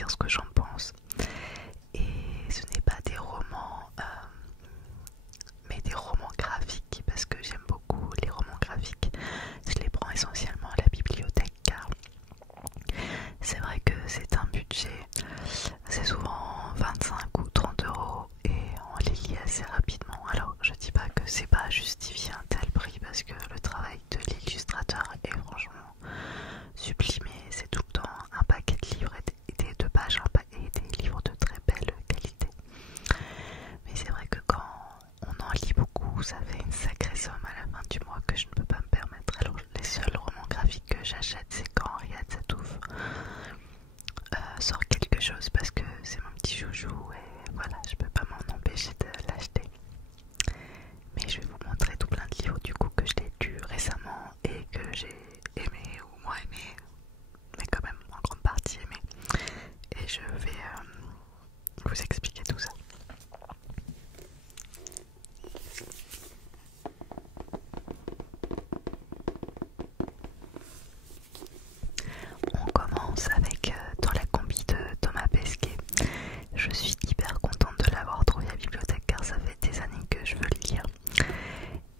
dire ce que j'en pense. Et ce n'est pas des romans, mais des romans graphiques, parce que j'aime beaucoup les romans graphiques. Je les prends essentiellement à la bibliothèque car c'est vrai que c'est un budget, c'est souvent 25 ou 30 euros et on les lit assez rapidement. Alors je dis pas que c'est pas justifié un tel prix parce que le travail de l'illustrateur est franchement sublimé. C'est tout le temps un paquet de livres et des 2 pages et des livres de très belle qualité. Mais c'est vrai que quand on en lit beaucoup, ça fait une sacrée somme à la fin du mois que je ne peux pas me permettre. Alors les seuls romans graphiques que j'achète, c'est quand Riyad Satouf sort quelque chose parce que c'est mon petit joujou et voilà, je peux pas m'en empêcher de l'acheter. Mais je vais vous montrer tout plein de livres du coup que je l'ai lu récemment et que j'ai aimé ou moins aimé, mais quand même en grande partie aimé. Et je vais vous expliquer tout ça. On commence avec Dans la combi de Thomas Pesquet. Je suis hyper contente de l'avoir trouvé à la bibliothèque car ça fait des années que je veux le lire.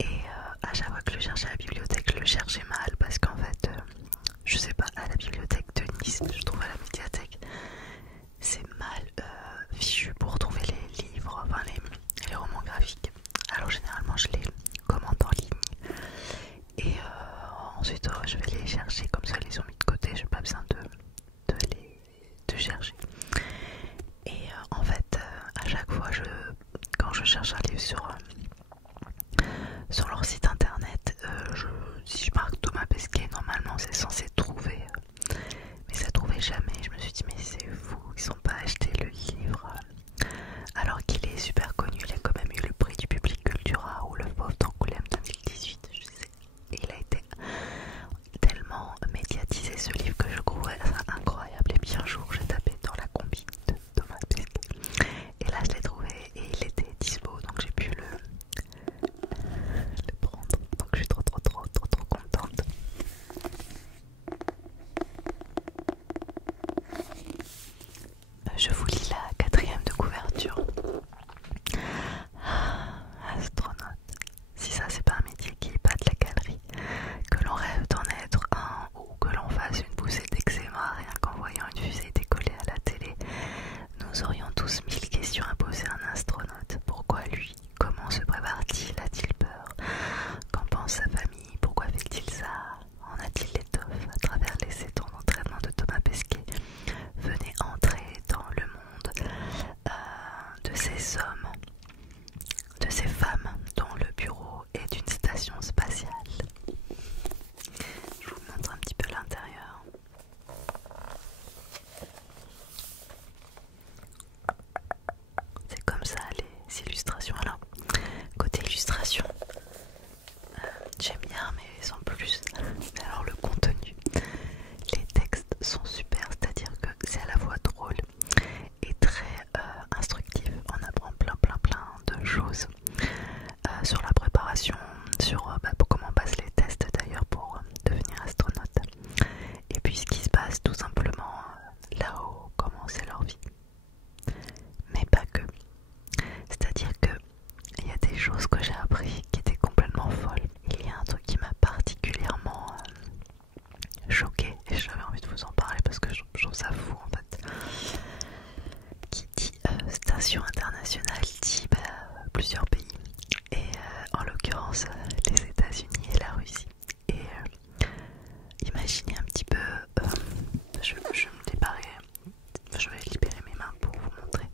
Et à chaque fois que je le cherchais à la bibliothèque, je le cherchais mal parce qu'en fait, je sais pas, à la bibliothèque de Nice, je trouve à la médiathèque, c'est mal fichu pour trouver les livres, enfin les romans graphiques. Alors généralement je les commande en ligne et ensuite je vais les chercher comme ça, ils les ont mis de côté, j'ai pas besoin de chercher. Et en fait à chaque fois quand je cherche un livre sur leur site internet, si je marque Thomas Pesquet, normalement c'est censé trouver, mais ça trouvait jamais. Je me suis dit mais c'est fou, ils n'ont pas acheté le livre alors qu'il est super connu. Il a quand même eu le prix du Public Cultura ou le Fauve d'Angoulême 2018, je sais. Et il a été tellement médiatisé ce livre que je trouvais ça incroyable. Et puis un jour j'ai tapé dans la combi de Thomas Pesquet et là je l'ai trouvé et il était dispo, donc j'ai pu le prendre. Donc je suis trop contente. Je vous lis la 4e de couverture. Astronaute. Si ça c'est pas un métier qui est pas de la galerie, que l'on rêve d'en être un ou que l'on fasse une poussée d'eczéma rien qu'en voyant une fusée décoller à la télé, nous aurions tous 1000 questions à poser à un astronaute. Pourquoi lui? Comment se prépare-t-il? A-t-il peur? Qu'en pense sa famille? Pourquoi fait-il ça? En a-t-il l'étoffe? À travers les 7 ans d'entraînement de Thomas Pesquet, venez entrer dans le monde de ces hommes, de ces femmes dont le bureau est une station spatiale. Je vous montre un petit peu l'intérieur. C'est comme ça les illustrations. Alors, côté illustration, j'aime bien mais sans plus. Alors le contenu, les textes sont super, c'est-à-dire que c'est à la fois drôle et très instructif. On apprend plein de choses sur la préparation, sur comment on passe les tests d'ailleurs pour devenir astronaute. Et puis ce qui se passe tout simplement là-haut, comment c'est leur vie. Mais pas que. C'est-à-dire que il y a des choses que j'ai appris qui étaient complètement folles. Il y a un truc qui m'a particulièrement choquée et j'avais envie de vous en parler parce que je trouve ça fou en fait. Qui dit station internationale dit plusieurs pays et en l'occurrence les États-Unis et la Russie. Et imaginez un petit peu, je vais me débarrer, je vais libérer mes mains pour vous montrer.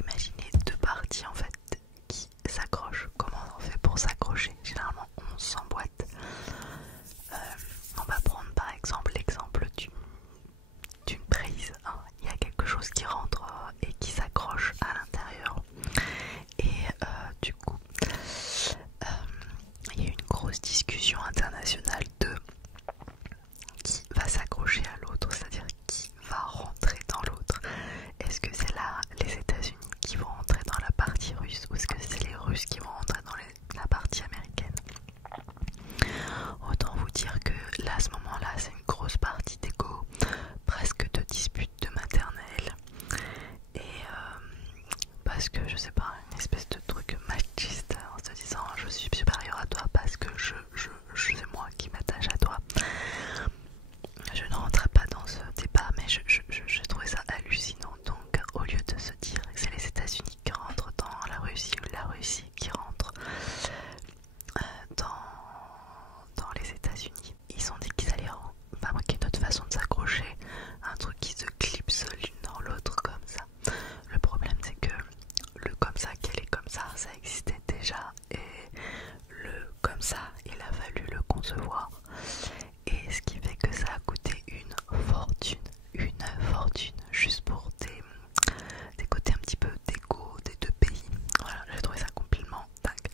Imaginez 2 parties en fait qui s'accrochent. Comment on fait pour s'accrocher? Généralement on s'emboîte. On va prendre par exemple l'exemple d'une prise, hein. Il y a quelque chose qui rentre et qui s'accroche à l'intérieur et du coup il y a une grosse discussion internationale de qui va s'accrocher à l'autre, c'est-à-dire qui va rentrer dans l'autre. Est-ce que c'est là les États-Unis qui vont rentrer dans la partie russe ou est-ce que c'est les Russes qui vont rentrer dans la partie américaine? Autant vous dire que là à ce moment-là c'est une grosse partie d'égo, presque de dispute de maternelle parce que je sais pas, une espèce de truc machiste en se disant je suis supérieur à toi parce que c'est moi qui m'attache à toi. Je ne rentrerai pas dans ce débat, mais je trouvais ça hallucinant. Donc au lieu de se dire que c'est les États-Unis qui rentrent dans la Russie ou la Russie qui rentre dans les États-Unis, ils ont dit qu'ils allaient fabriquer une autre façon de s'accrocher, un truc qui se clipse l'une dans l'autre comme ça. Le problème c'est que le comme ça qu'elle est comme ça existait déjà, et le comme ça il a fallu le concevoir, et ce qui fait que ça a coûté une fortune juste pour des côtés un petit peu d'égo des deux pays. Voilà, j'ai trouvé ça complètement dingue.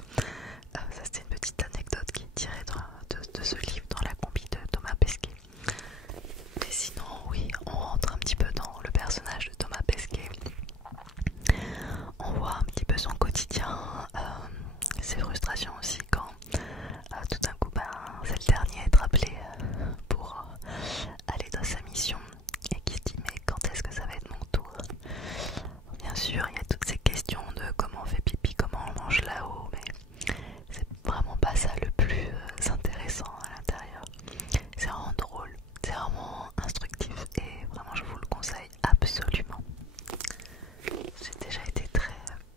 Ça c'était une petite anecdote qui est tirée de ce livre dans la combi de Thomas Pesquet. Mais sinon oui, on rentre un petit peu dans le personnage de Thomas Pesquet. On voit un petit peu son quotidien, ses frustrations aussi quand tout d'un coup c'est le dernier à être appelé pour aller dans sa mission et qui se dit mais quand est-ce que ça va être mon tour. Bien sûr il y a toutes ces questions de comment on fait pipi, comment on mange là-haut, mais c'est vraiment pas ça le plus intéressant à l'intérieur. C'est vraiment drôle, c'est vraiment instructif et vraiment je vous le conseille absolument. J'ai déjà été très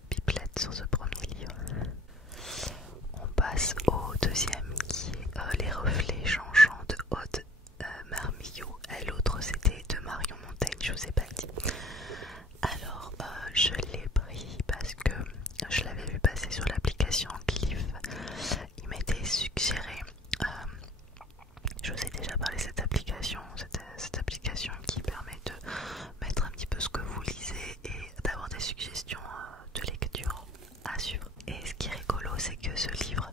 pipelette sur ce premier livre. On passe au deuxième qui est Les reflets changeants de Aude Marmillot. Et l'autre c'était de Marion Montaigne, je vous ai pas dit. Alors je l'ai pris parce que je l'avais vu passer sur l'application Cliff. Il m'était suggéré, je vous ai déjà parlé de cette application qui permet de mettre un petit peu ce que vous lisez et d'avoir des suggestions de lecture à suivre. Et ce qui est rigolo c'est que ce livre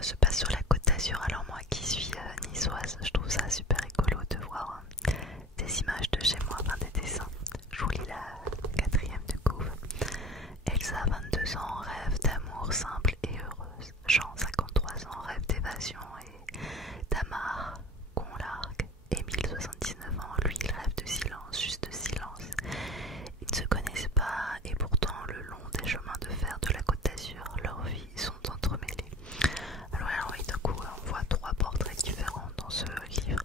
se passe sur la Côte d'Azur. Alors moi qui suis niçoise, je trouve ça super rigolo de voir des images de chez moi, enfin des dessins. Je vous lis la quatrième de couve. Elsa, 22 ans, rêve d'amour simple et heureuse. Jean, 53 ans, rêve d'évasion et d'amarre qu'on largue. Émile, 79 ans, lui il rêve de silence, juste de silence. Ils ne se connaissent pas et pourtant le long des chemins de fer de la Côte d'Azur, leurs vies sont entremêlées. Alors oui, d'un coup on voit trois portraits différents dans ce livre.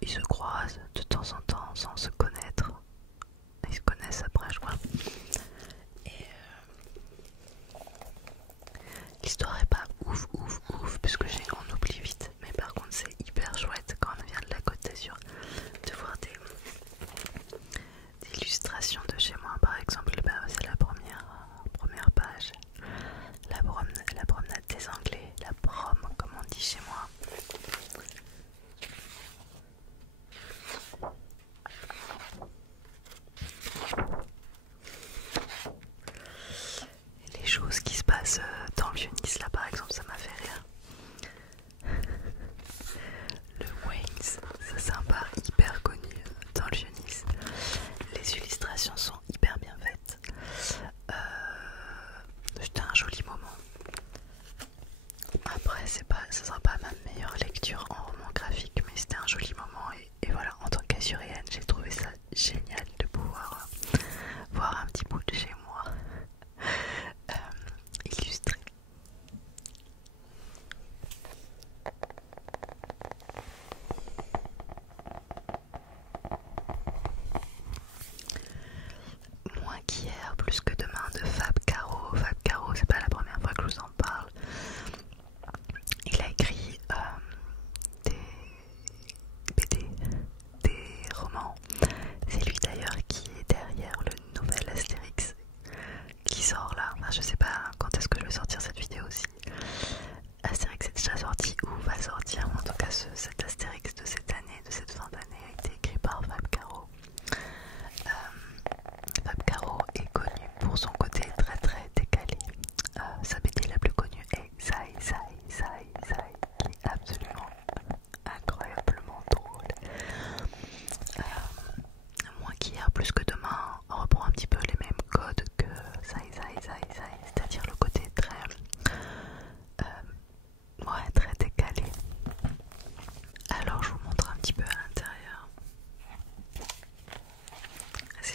Ils se croisent de temps en temps sans se connaître. Ils se connaissent après je crois. Et l'histoire est pas ouf puisque on oublie vite. Mais par contre c'est hyper chouette quand on vient de la Côte d'Azur de voir des illustrations de chez moi. Par exemple c'est la première page. La promenade des Anglais, la prom comme on dit chez moi. Les choses qui se passent dans le Vieux-Nice là par exemple, ça m'a fait rire. Le Waynes, ça c'est un bar hyper connu dans le Vieux-Nice. Les illustrations sont hyper bien faites. C'était un joli moment. Après ce sera pas ma meilleure lecture en roman graphique, mais c'était un joli moment et voilà, en tant qu'azuréenne j'ai trouvé ça génial de pouvoir voir un petit bout de chez moi illustré. Moins qu'hier, plus que demain de Fab Caro. Fab Caro, c'est pas la première fois que je vous en parle. Il a écrit des BD, des romans. C'est lui d'ailleurs qui est derrière le nouvel Astérix qui sort là. Enfin, je sais pas quand est-ce que je vais sortir cette vidéo aussi. Astérix est déjà sorti ou va sortir. En tout cas, cet Astérix de cette année, de cette fin d'année, a été écrit par Fab Caro. Fab Caro est connu pour son côté très très décalé. Sa BD la plus connue est Zai, qui est absolument incroyablement drôle. Moins qu'hier, plus que demain, on reprend un petit peu les mêmes codes que Zai, c'est-à-dire le côté très décalé. Alors je vous montre un petit peu à l'intérieur. C'est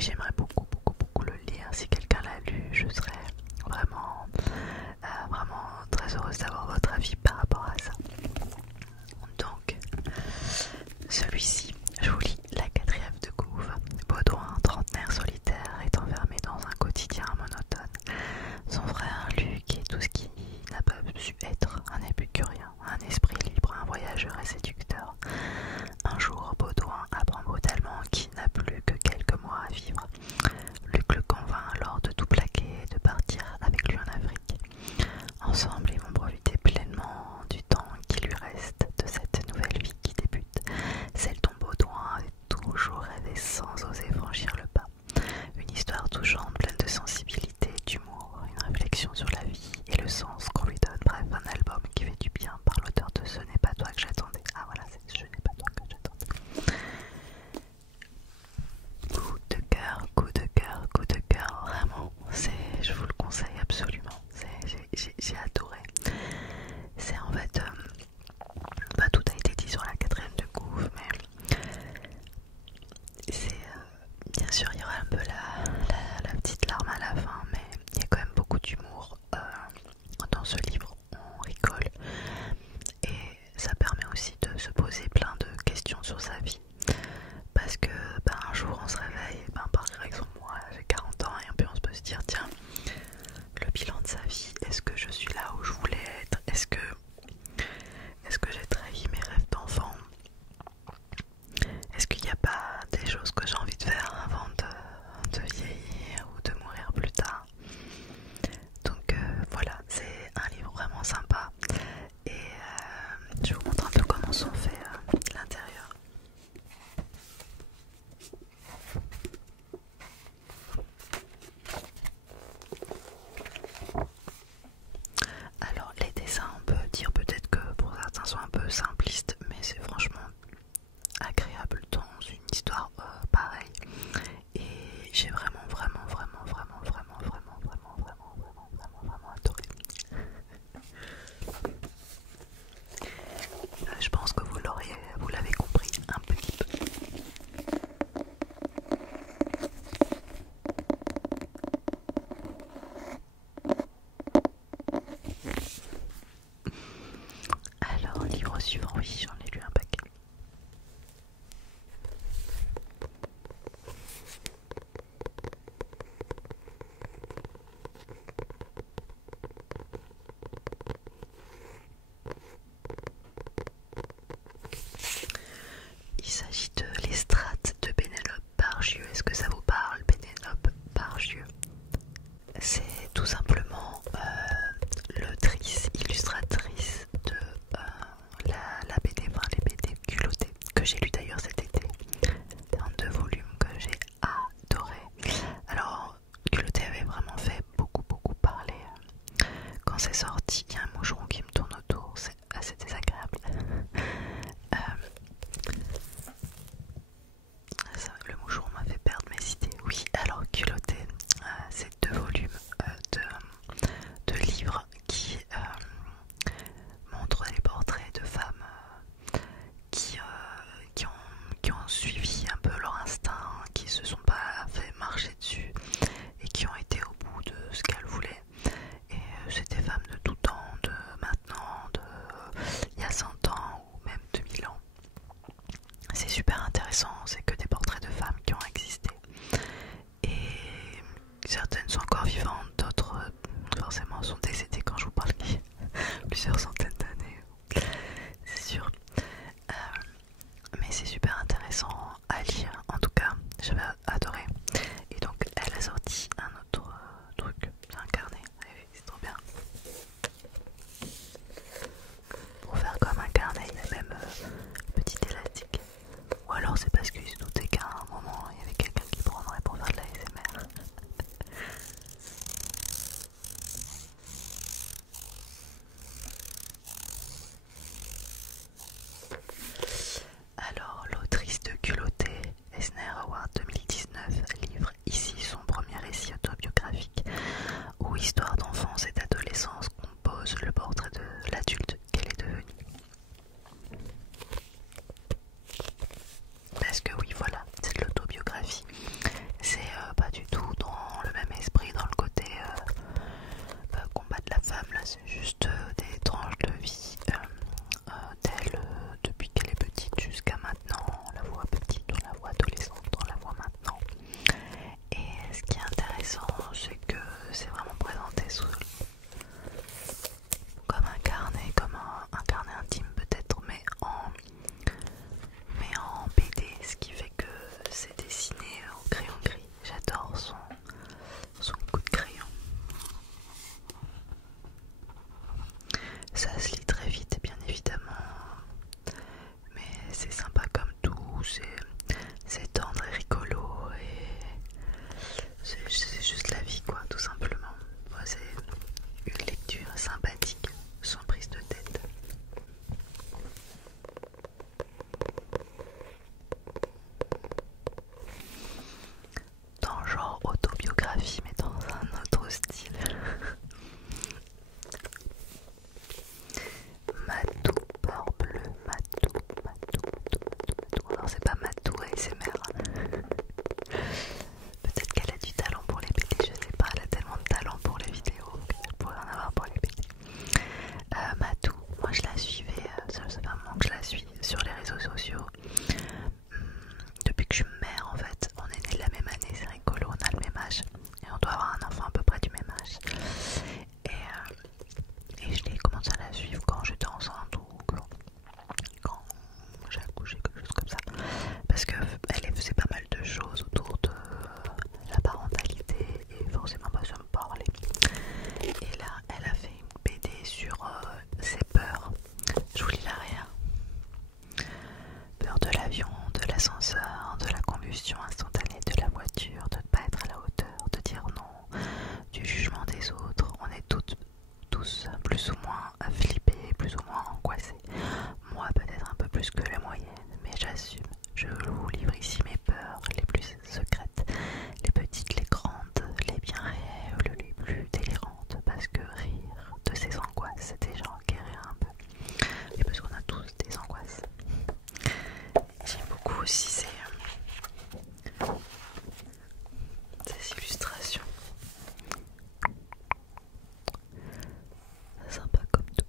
et j'aimerais beaucoup beaucoup beaucoup le lire. Si quelqu'un l'a lu, je serais vraiment vraiment très heureuse d'avoir votre avis par rapport à ça. Donc celui-ci, je vous lis La quatrième de couve. Baudouin, trentenaire solitaire, est enfermé dans un quotidien monotone. Son frère Luc est tout ce qui n'a pas su être, un épicurien, un esprit libre, un voyageur et séducteur. Un jour, Baudouin apprend brutalement qu'il n'a plus que quelques mois à vivre. Luc le convainc alors de tout plaquer et de partir avec lui en Afrique. Ensemble, ils vont profiter pleinement du temps qui lui reste de cette nouvelle vie qui débute, celle dont Baudouin avait toujours rêvé sans oser franchir le pas. Une histoire touchante, pleine de sensibilité, d'humour, une réflexion sur la vie et le sens qu'on lui donne. Bref, un album qui fait du bien par l'auteur de Ce n'est pas toi que j'attendais. Ah voilà, c'est Ce n'est pas toi que j'attendais. Coup de cœur, coup de cœur, coup de cœur, vraiment, je vous le conseille absolument. J'ai adoré. C'est en fait, tout a été dit sur la quatrième de couve, mais c'est bien sûr il y aura un peu la petite larme à la fin, mais il y a quand même beaucoup d'humour dans ce livre. On rigole et ça permet aussi de se poser plein de questions sur sa vie, parce que un jour on se réveille, par exemple moi j'ai 40 ans et puis on peut se dire tiens, le bilan de sa vie, est-ce que je suis là où je voulais être, est-ce que j'ai trahi mes rêves d'enfant, est-ce qu'il n'y a pas des choses que j'ai envie de faire avant de vieillir ou de mourir plus tard. Donc voilà, c'est un livre vraiment sympa et je vous montre un peu comment sont fait l'intérieur. Alors les dessins, on peut dire peut-être que pour certains sont un peu simplistes, mais c'est franchement agréable dans une histoire pareille. Et j'ai vraiment adoré. Je pense que vous l'avez compris un petit peu. Alors, livre suivant, oui, j'en ai lu un paquet. Il s'agit de Les Strates de Pénélope Bargieux. Est-ce que ça vous parle, Pénélope Bargieux? C'est tout simplement l'autrice, illustratrice de la BD, enfin les BD culottées, que j'ai lu d'ailleurs cet été, en 2 volumes que j'ai adoré. Alors, culotté avait vraiment fait beaucoup parler. Quand c'est sorti, il y a un moucheron qui me tourne autour, c'est assez désagréable. Le moucheron m'a fait perdre mes idées. Oui, alors culotté, c'est 2 volumes de livres qui montrent les portraits de femmes qui ont suivi un peu leur instinct, qui se sont pas fait marcher dessus et qui ont été au bout de ce qu'elles voulaient. Et c'est des femmes de tout temps, de maintenant, il y a 100 ans ou même 2000 ans. C'est super intéressant, c'est que des portraits de femmes qui ont existé. Et certaines sont encore vivantes, d'autres forcément sont décédées quand je vous parle il y a plusieurs centaines d'années, c'est sûr. Mais c'est super intéressant à lire, en tout cas j'avais adoré. Et donc elle a sorti un autre truc, c'est un carnet, c'est trop bien. Pour faire comme un carnet, il y a même petit élastique. Ou alors c'est parce qu'il se doutait qu'à un moment il y avait quelqu'un qui prendrait pour faire de la ASMR. Alors l'autrice de Culotté, Eisner Award 2019, livre ici son premier récit autobiographique où histoire d'enfance et d'adolescence compose le portrait de l'adulte qu'elle est devenue. Parce que oui, voilà, c'est de l'autobiographie. C'est combustion instantanée de la voiture, de ne pas être à la hauteur, de dire non, du jugement des autres. On est tous plus ou moins flippés, plus ou moins angoissés. Moi peut-être un peu plus que la moyenne, mais j'assume. Je vous livre ici mes peurs les plus secrètes, les petites, les grandes, les bien réelles, les plus délirantes, parce que rire de ces angoisses, c'est déjà en guérir un peu. Et parce qu'on a tous des angoisses. J'aime beaucoup aussi ces illustrations. C'est sympa comme tout.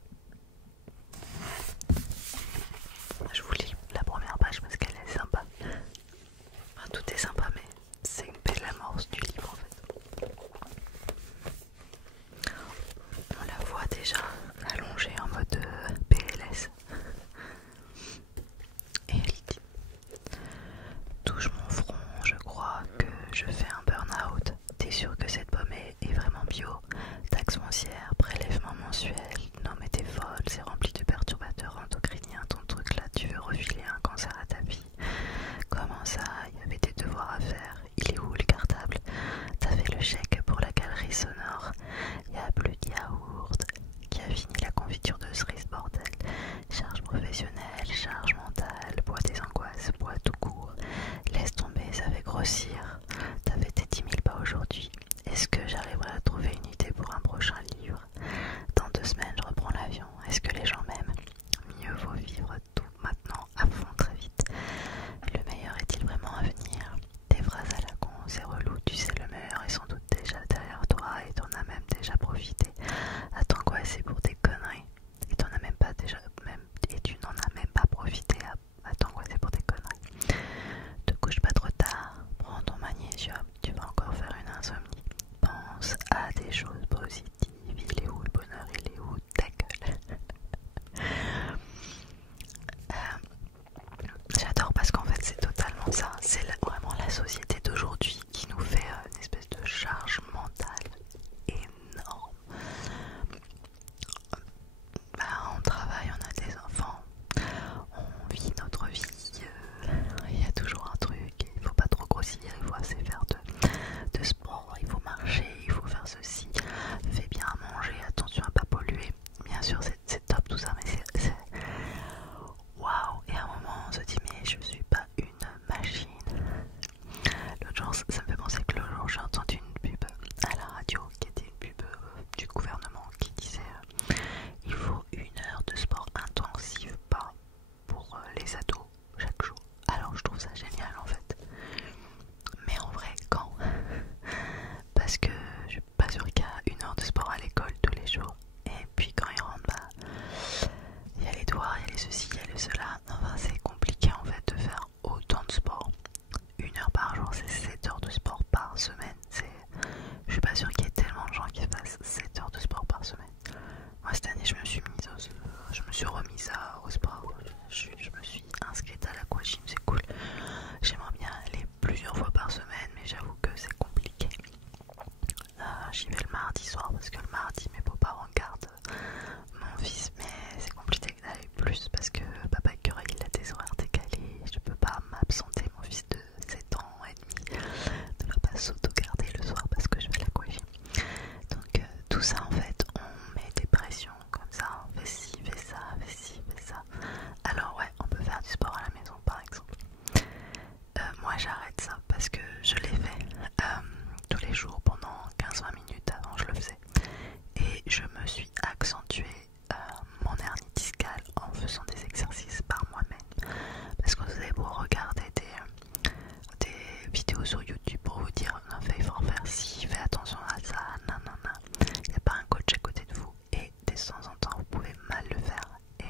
Je vous lis la première page parce qu'elle est sympa. Enfin, tout est sympa, mais c'est une belle amorce du livre en fait. On la voit déjà allongée en mode PLS. Et elle dit: touche mon front, je crois que je fais un burn-out. T'es sûr que cette pomme est vraiment bio? Taxe foncière, prélèvement mensuel. Non mais t'es folle, c'est rempli de perturbateurs endocriniens ton truc là, tu veux refiler un cancer à ta vie? Comment ça? Il y avait des devoirs à faire. Il est où le cartable? T'as fait le chèque pour la galerie sonore? Y a plus de yaourt. Qui a fini la confiture de cerise, bordel? Charge professionnelle, charge mentale, bois des angoisses, bois tout court. Laisse tomber, ça fait grossir. T'as fait tes 10 000 pas aujourd'hui. Est-ce que j'arriverai à trouver une idée pour un prochain livre? Dans 2 semaines, je reprends l'avion. Est-ce que les gens m'aiment? Mieux vaut vivre tout maintenant, à fond, très vite. Le meilleur est-il vraiment à venir? Des phrases à la con, c'est relou, tu sais, le meilleur est sans doute déjà derrière toi et t'en as même déjà profité. Attends quoi, c'est pour des conneries? Et t'en as même pas déjà, et tu n'en as même pas profité. Attends quoi, c'est pour des conneries. Te couche pas trop tard, prends ton magnésium, tu vas encore faire une insomnie. Pense à des choses positives. Il est où le bonheur? Il est où ta gueule? J'adore parce qu'en fait c'est totalement ça. C'est vraiment la société d'aujourd'hui qui nous fait une espèce de charge mentale énorme. On travaille, on a des enfants, on vit notre vie. Il y a toujours un truc. Il faut pas trop grossir, il faut assez faire de sport, il faut marcher, il faut faire ceci. Fais bien à manger, attention à pas polluer. Bien sûr c'est top tout ça, mais c'est waouh. Et à un moment on se dit mais je suis pas une machine. L'autre jour ça me fait penser que l'autre jour j'ai entendu une pub à la radio qui était une pub du gouvernement qui disait il faut 1 heure de sport intensif pas pour les ados chaque jour. Alors je trouve ça génial en fait. Mais en vrai quand? Parce que je suis pas sûre qu'il y a 1 heure de sport à l'école tous les jours. Et puis quand ils rentrent, il y a les devoirs, il y a les ceci, il y a le cela. Enfin c'est compliqué en fait de faire autant de sport. 1 heure par jour, c'est 7 heures de sport par semaine. Je suis pas sûre qu'il y ait tellement de gens qui fassent 7 heures de sport par semaine. Moi cette année je me suis remise au sport. Je me suis inscrite à l'aquagym, c'est cool. J'aimerais bien aller plusieurs fois par semaine, mais j'avoue que c'est compliqué. J'y vais le mardi soir parce que le mardi mes beaux-parents gardent mon fils, mais c'est compliqué d'aller plus parce que papa Curé il a des horaires décalés. Je peux pas m'absenter, mon fils de 7 ans et demi ne va pas s'auto-garder le soir parce que je fais l'aquagym. Donc tout ça en fait on met des pressions comme ça, fais ci, fais ça, fais ci, fais ça. Alors ouais, on peut faire du sport à la maison par exemple. Moi j'arrête ça parce que je l'ai fait tous les jours pendant 15-20 minutes. Avant je le faisais et je me suis accentué mon hernie discale en faisant des exercices par moi-même. Parce que vous avez beau regarder des vidéos sur YouTube pour vous dire non, fais faire ci, fais attention à ça, nanana. Il n'y a pas un coach à côté de vous et de temps en temps vous pouvez mal le faire. Et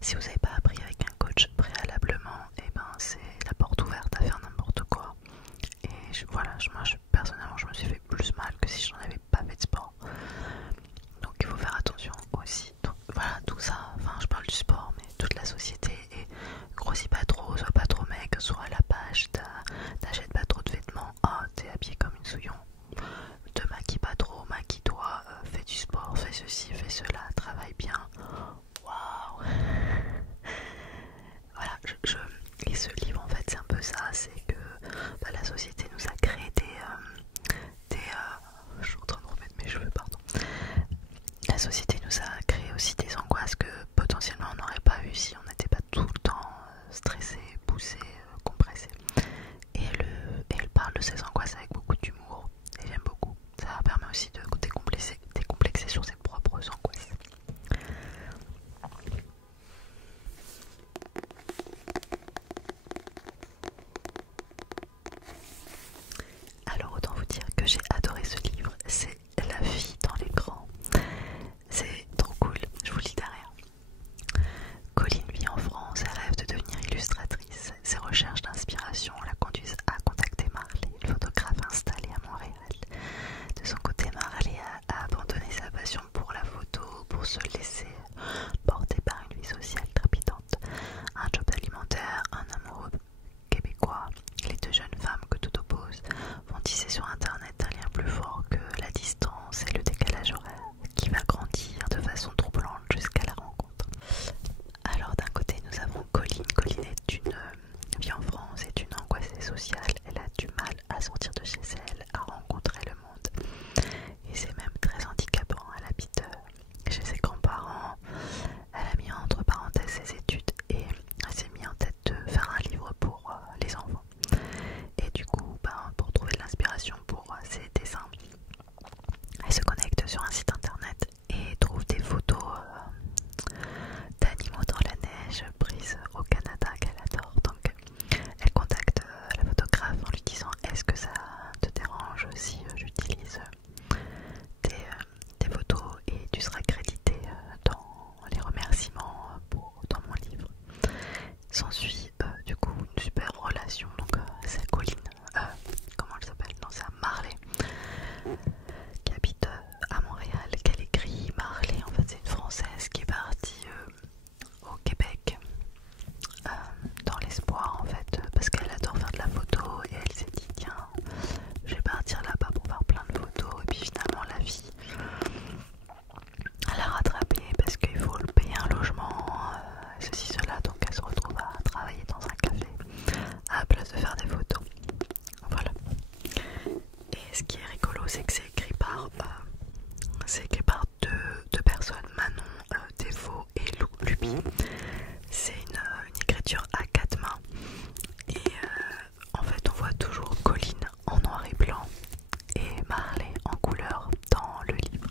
si vous n'avez pas appris avec un coach préalablement, et ben c'est la porte ouverte à faire n'importe quoi. Et voilà, moi personnellement je me suis fait plus mal que si je n'en avais pas fait de sport. Donc il faut faire attention aussi. Donc voilà, tout ça, enfin je parle du sport, mais toute la société. Et grossis pas trop, sois pas trop mec, sois à la page, t'achètes pas c'est que c'est écrit par deux personnes, Manon Défaut et Lou Luby. C'est une écriture à quatre mains et en fait on voit toujours Colline en noir et blanc et Marley en couleur dans le livre.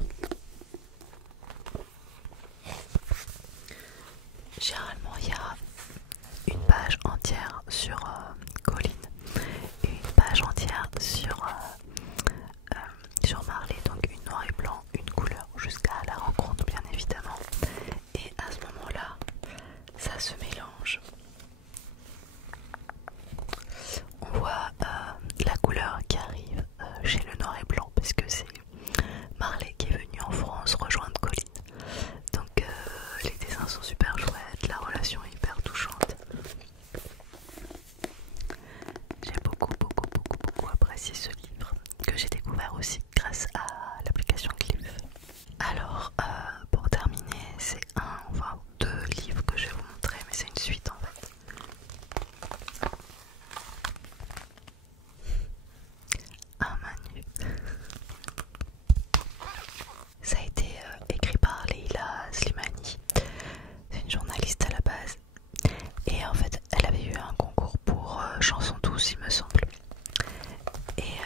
Généralement il y a une page entière sur Colline et une page entière sur Marley, donc une noir et blanc, une couleur, jusqu'à la rencontre bien évidemment. Et à ce moment-là, ça se mélange. On voit la couleur qui arrive chez le noir et blanc, parce que c'est Marley qui est venu en France rejoindre Colline. Donc les dessins sont super chouettes, la relation est hyper touchante. J'ai beaucoup apprécié ce livre, que j'ai découvert aussi grâce à l'application Glyph. Alors pour terminer, c'est deux livres que je vais vous montrer, mais c'est une suite en fait. Un Manu. Ça a été écrit par Leila Slimani. C'est une journaliste à la base. Et en fait, elle avait eu un concours pour Chanson douce, il me semble. Et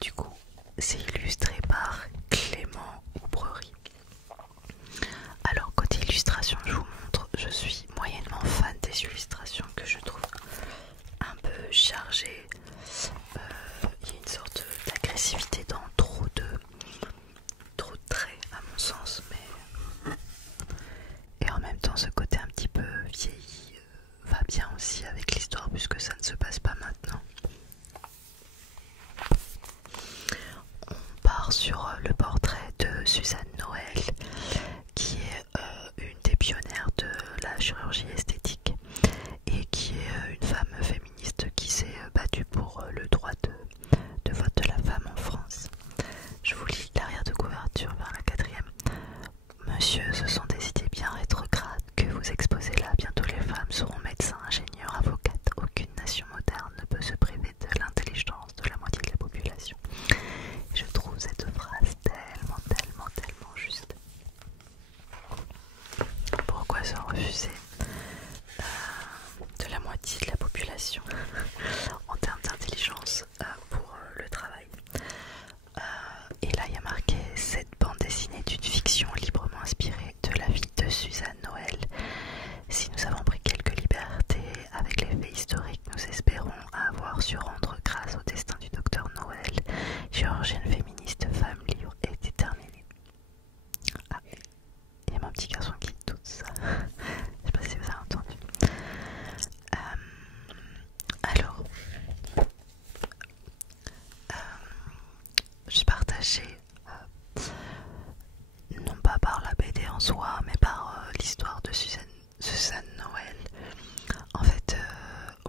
du coup, c'est illustré par Clément Aubrerie. Alors, côté illustration, je vous montre, je suis moyennement fan des illustrations que je trouve un peu chargées. Il y a une sorte d'agressivité dans trop de traits à mon sens, mais et en même temps ce côté un petit peu vieilli va bien aussi avec l'histoire puisque ça ne se passe pas maintenant. On part sur le portrait de Suzanne Noël qui est une des pionnières de la chirurgie esthétique et qui est une femme féministe qui s'est battue pour le droit de vote de la femme en France. Je vous lis l'arrière de couverture vers la quatrième. Monsieur, ce sont des idées bien rétrogrades que vous exposez là. Bientôt les femmes seront médecins, ingénieurs, avocates. Aucune nation moderne ne peut se priver de l'intelligence de la moitié de la population. Et je trouve cette phrase tellement juste. Pourquoi se refuser de la moitié de la population en termes d'intelligence pour le travail? Et là il y a marqué: cette bande dessinée est une fiction librement inspirée de la vie de Suzanne Noël. Si nous avons pris quelques libertés avec les faits historiques, nous espérons avoir su rendre grâce au destin du docteur Noël, chirurgienne féministe, femme libre et déterminée. Ah, il y a mon petit garçon qui tousse. Je sais pas si vous avez entendu. Alors, je suis partagée non pas par la BD en soi, mais par l'histoire de Suzanne Noël. En fait,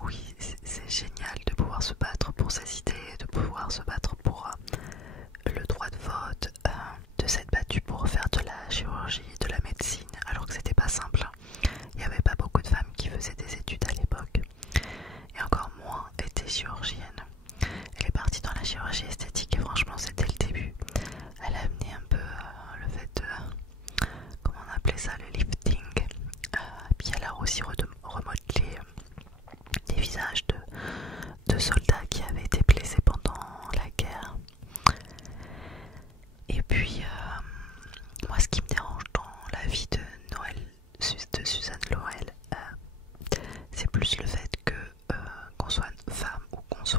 oui, c'est génial de pouvoir se battre pour ses idées, de pouvoir se battre pour le droit de vote, de s'être battue pour faire de la chirurgie, de la médecine, alors que c'était pas simple. Il n'y avait pas beaucoup de femmes qui faisaient des études à l'époque, et encore moins étaient chirurgiennes. Elle est partie dans la chirurgie esthétique et franchement c'était le début. Elle a amené un peu le fait de, comment on appelait ça, le lifting. Puis elle a aussi remodelé des visages de soldats qui avaient été blessés pendant la guerre. Et puis moi ce qui me dérange dans la vie de Suzanne Noël, c'est plus le fait que qu'on soit femme ou qu'on soit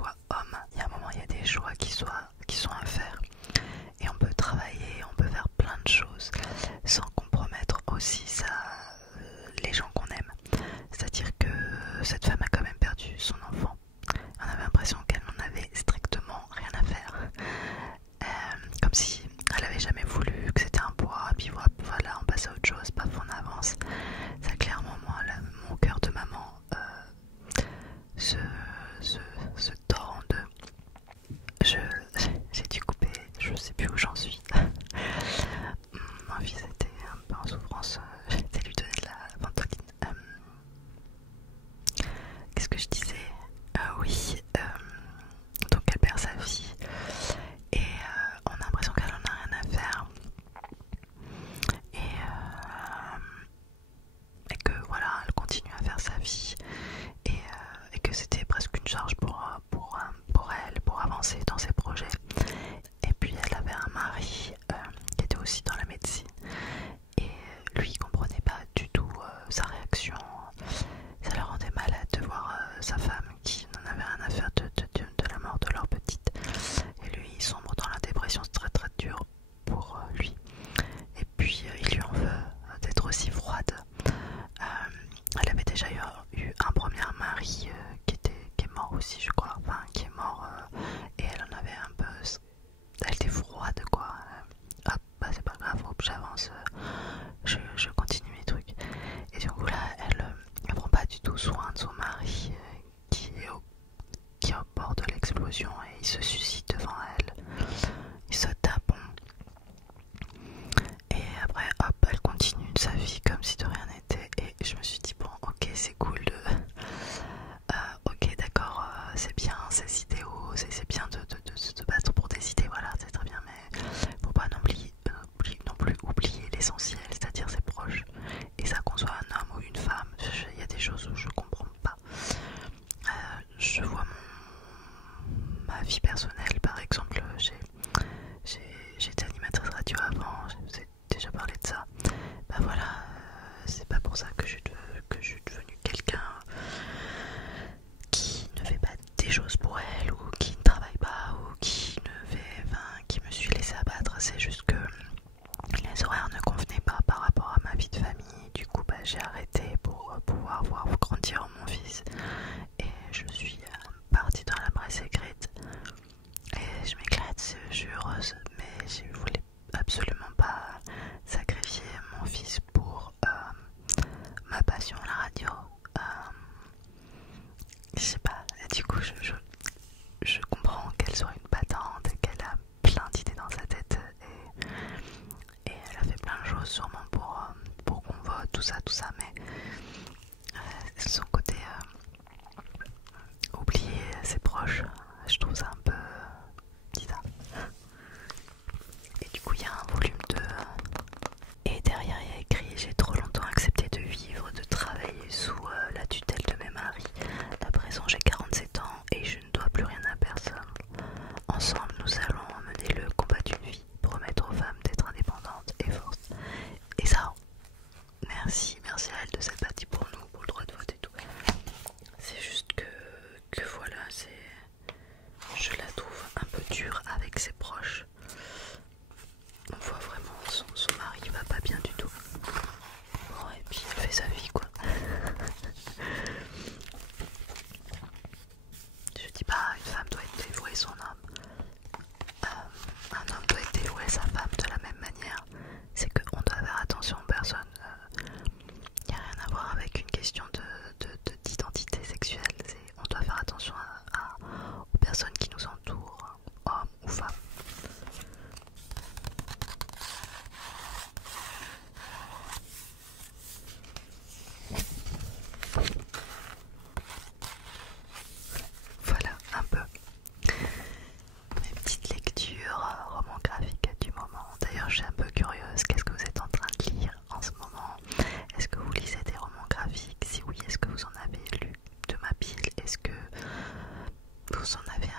aussi, je crois, enfin qui est mort, et elle en avait un peu, elle était froide quoi. Hop, bah c'est pas grave, hop, j'avance, je continue mes trucs. Et du coup là, elle prend pas du tout soin de son mari qui est au bord de l'explosion et il se suicide devant elle. Il se tape. Et après, hop, elle continue sa vie comme si de rien n'était. Et je me suis dit, bon, ok, c'est cool de. Ok, d'accord, c'est bien ces idéaux, c'est bien de se battre pour des idées, voilà, c'est très bien, mais faut pas non plus oublier l'essentiel, c'est-à-dire ses proches. Et ça, qu'on soit un homme ou une femme, il y a des choses où je comprends pas. Je vois ma vie personnelle, par exemple, j'étais animatrice radio avant, je vous ai déjà parlé de ça. Bah voilà, c'est pas pour ça que je suis devenue quelqu'un qui ne fait pas des choses pour elle, ou qui ne travaille pas, ou qui qui me suis laissée abattre. C'est juste que les horaires ne convenaient pas par rapport à ma vie de famille. Du coup, bah, j'ai arrêté pour pouvoir voir grandir mon fils. Et je suis partie dans la presse écrite. Et je m'éclate, je suis heureuse, mais je voulais absolument pas sacrifier mon fils pour ma passion, la radio. Je sais pas, et du coup je comprends qu'elle soit une battante et qu'elle a plein d'idées dans sa tête, et elle a fait plein de choses sûrement pour qu'on vote, tout ça, mais son côté oublier ses proches, je trouve ça un peu bizarre. Et du coup il y a un volume 2 et derrière il y a écrit: j'ai trop longtemps accepté de vivre, de travailler sous la tutelle de mes maris. À présent j'ai 47 ans et je ne dois plus rien à personne. Ensemble nous allons mener le combat d'une vie, promettre aux femmes d'être indépendantes et fortes. Et ça, merci à elle de s'être battue pour nous, pour le droit de vote et tout. C'est juste que voilà, je la trouve un peu dure avec ses proches. On voit vraiment son mari va pas bien du tout. Bon, et puis elle fait sa vie quoi. Je dis pas, une femme doit être dévouée son homme. Un homme doit être dévoué sa femme de la même manière. C'est qu'on doit faire attention aux personnes. Il n'y a rien à voir avec une question d'identité sexuelle. On doit faire attention aux personnes qui nous entourent, hommes ou femmes. Voilà un peu mes petites lectures romans graphiques du moment. D'ailleurs, je suis un peu curieuse. Qu'est-ce que vous êtes en train de lire en ce moment? Est-ce que vous lisez des romans graphiques? Si oui, est-ce que vous en avez lu de ma pile? Est-ce que vous en avez